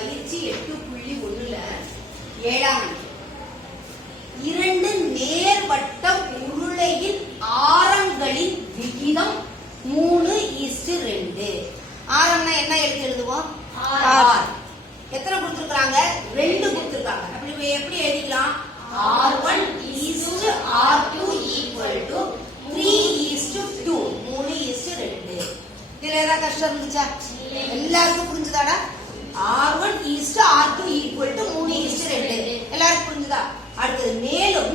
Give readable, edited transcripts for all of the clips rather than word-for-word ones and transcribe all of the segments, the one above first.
பயிற்சி 8.1ல 7ஆம் இரண்டு நேர்வட்ட உருளையின் ஆரங்களின் விகிதம் 3:2. ஆரம்னா என்ன எழுதுவோம்? ஆர். எத்தனை கொடுத்திருக்காங்க? 2 கொடுத்திருக்காங்க. அப்படி எப்படி எழுதிக்கலாம்? R1 R2 3:2. 3:2. இதுல ஏதாவது கஷ்டம் இருந்துச்சா? எல்லாருக்கும் புரிஞ்சுதாடா? R1 R2 3:2. எல்லாருக்கும் புரிஞ்சுதா? அடுத்தது மேலும்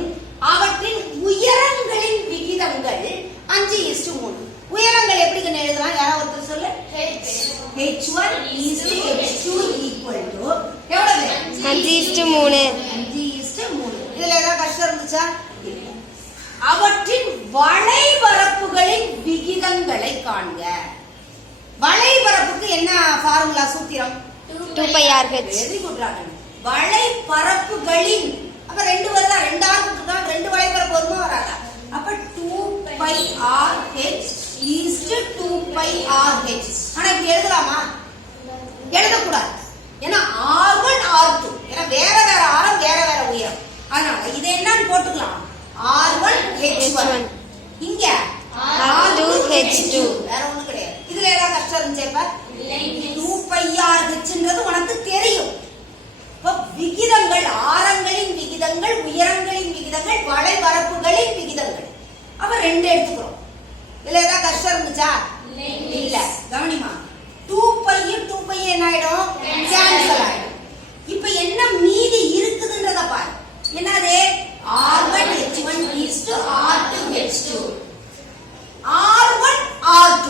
அவற்றின் உயரங்களின் விகிதங்கள் 5:3. உயரங்கள் எப்படி எழுதலாம்? யாராவது ஒருத்தர் சொல்லு. H1 H2 எவ்வளவு? 5:3. 5:3. இதுல ஏதாவது கஷ்டம் இருந்துச்சா? அவற்றின் வளைபரப்புகளின் விகிதங்களை காண்க. வளைபரப்புக்கு என்ன ஃபார்முலா சூத்திரம்? 2πRh. Very good Rogan. வளைபரப்புகளின் அப்ப 2 வருதா? 2 ஆர் கொடுத்தா 2 வளைபரப்பு வருமா வராதா? அப்ப 2πRh is to 2πRh. ஆனா இப்படி எழுதலாமா? எழுதக்கூடாது. ஏன்னா R1 R2 ஏன்னா வேற வேற ஆரம் வேற வேற உயரம். அதனால இதை என்னன்னு போட்டுக்கலாம்? R1 H1. இங்க R2 H2. வேற ஒண்ணும் கிடையாது. இதுல ஏதாவது கஷ்டம் இருந்துச்சேப்பா? 2πRhன்றது உனக்கு தெரியும். இப்ப விகிதங்கள், ஆரங்களின் விகிதங்கள், உயரங்களின் விகிதங்கள், வளைபரப்புகளின் விகிதங்கள். அப்ப 2 எடுத்துக்கிறோம். இதுல ஏதாவது கஷ்டம் இருந்துச்சா? இல்ல. கவனிமா. 2π என்ன ஆயிடும்? கேன்சல் ஆயிடும். இப்ப என்ன மீதி இருக்குதுன்றத பாரு. என்னது? R1 H1 R2 H2. R1 R2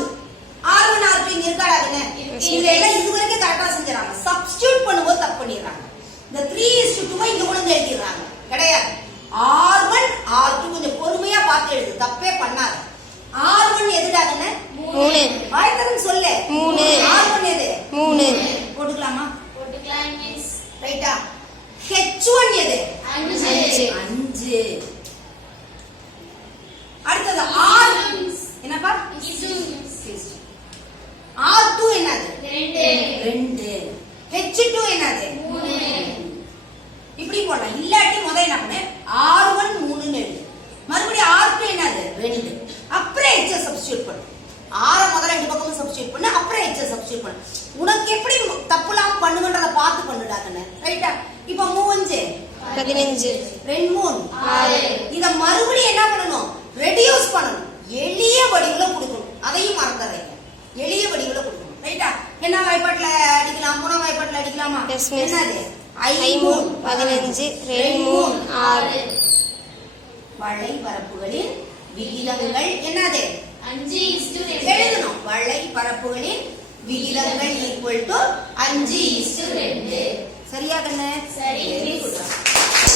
இங்க இருக்காடாதுங்க. இதுல எல்லாம் இதுவரைக்கும் கரெக்டா செஞ்சாங்க. சப்ஸ்டிட்யூட் பண்ணும்போது தப்பு பண்ணிடுறாங்க. இந்த 3:2 இங்க கொண்டு எழுதிடுறாங்க. கிடையாது. R1 R2 கொஞ்சம் பொறுமையா பார்த்து எழுது. தப்பே பண்ணாத. R1 எதுடாதுன்னு 3. வாய்த்தரன் சொல்லு. 3. R1 எது? 3. போட்டுக்கலாமா? போட்டுக்கலாம் மிஸ். ரைட்டா? H1 எது? 5. 5. அடுத்தது R என்னப்பா? R2 என்னது? 2. H2 என்னது? 3. இப்படி போடலாம். இல்லாட்டி முத என்ன பண்ணு? R1 3 ன்னு எழுது. மறுபடியும் R2 என்னது? 2. அப்புறம் H சப்ஸ்டிட்யூட் பண்ணு. R முதல்ல ரெண்டு பக்கமும் சப்ஸ்டிட்யூட் பண்ணு, அப்புறம் H சப்ஸ்டிட்யூட் பண்ணு. உனக்கு எப்படி தப்புலாம் பண்ணுங்கன்றத பார்த்து பண்ணுடா கண்ணு. ரைட்டா? இப்போ 3 15. 2 3 இத மறுபடியும் என்ன பண்ணணும்? ரெடியூஸ் பண்ணணும். எளிய வடிவுல கொடுக்கணும். அதையும் மறந்துடாதீங்க. எளிய வடிவுல கொடுக்கணும். ரைட்டா? என்ன வாய்ப்பாட்டுல அடிக்கலாம்? 3ஆம் வாய்ப்பாட்டுல அடிக்கலாமா? என்னது? 5 15 2 6. வளைபரப்புகளின் விகிதங்கள் என்னது? 5:2. எழுதணும். வளைபரப்புகளின் விகிதங்கள் ஈக்குவல் டு 5:2. சரியா கண்ணு? சரி.